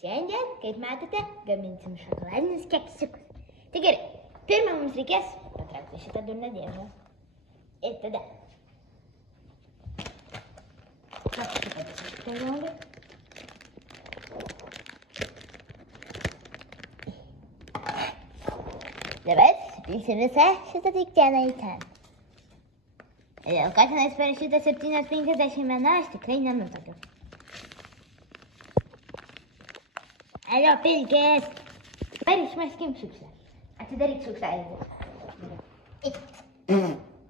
Šiandien, kaip matote, gaminsim šokoladinius keksiukus. Tai gerai, pirmą mums reikės patraukti šitą durną dėžę. Ir tada. Dabar supilsim visą šitą daiktieną į ten. Dėl ko tenais parašyta 7,51, aš tikrai nenutuokiu. Alio, pilkės! Dabar išmeskim šiukšlę. Atidaryk šiukšliadėžę.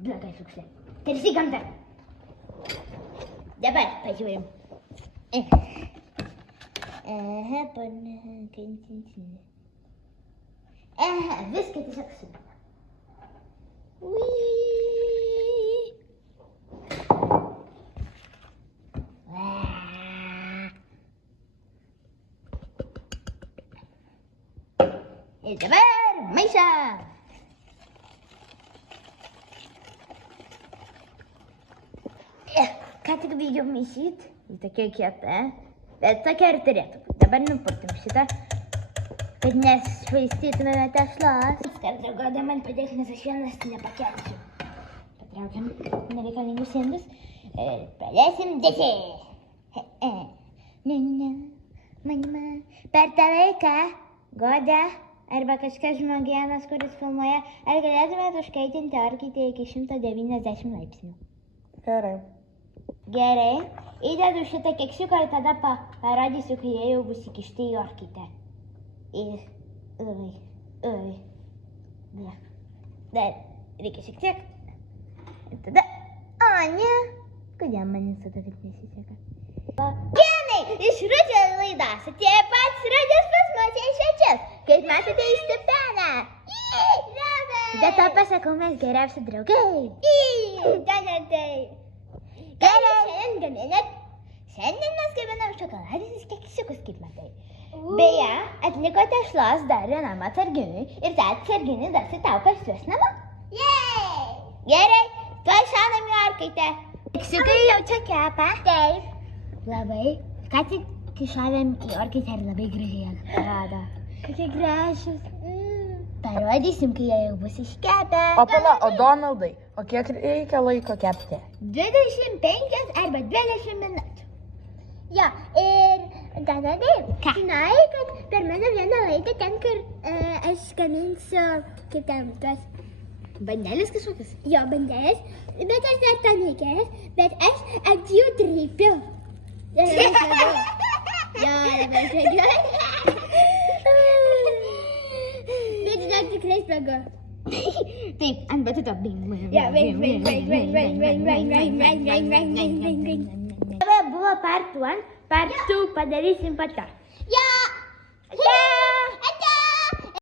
Bloga šiukšlė. Tarsi gamta. Dabar pažiūrim. Viską tiesiog sudėta. Ir dabar maišą. Ką tik baigiau maišyti, ji tokia kieta, bet tokia ir turėtų būti. Dabar nupurtim šitą, kad nešvaistytumėme tešlos. Kartą goda man padėk, nes aš vienas nepakelsiu. Patraukiam nereikalingus indus ir pradėsim dėti. Per tą laiką, Goda, arba kažkas žmogienas, kuris filmuoja, ar galėtumėt užkaitinti orkaitę iki 190 laipsnių? Gerai. Gerai. Įdedu šitą keksiuką ir tada parodysiu, kai jie jau bus įkišti į orkaitę. Ir... Dar reikia šiek tiek. Ir tada... O, ne. Kodėl man visada taip nesiseka? Genai, iš Rusijos laidos atėjo pats radęs pas mus į svečius. Kaip matote, į Stepaną. Bet to pasakau, mes geriausi draugai. Gerai, šiandien mes gaminam šokoladinius keksiukus, kaip matai. Beje, atliko tešlos dar vienam atsarginiui ir tą atsarginį dar tau pasiūs namo. Gerai, tuoj šaunam į orkaitę. Keksiukai jau čia kepa. Taip. Labai. Ką tik kišavėm į orkaitę ir labai gražiai atrodo. Kokie gražus. Parodysim, kai jie jau bus iškepę. O pala, o Donaldai, o kiek reikia laiko kepti? 25 arba 20 minučių. Jo, ir Donaldai, žinai, kad per mano vieną laiką ten, kur aš gaminsiu, kaip ten tuos... Bandelės kažkokios? Jo, bandelės, bet aš dar to neikės, bet aš ant jų trypiu. Jo, labai smagu. Bet žinok, tikrai smagu. Taip, ant batuto. Dabar buvo part 1, part 2 padarysim po to. Jo!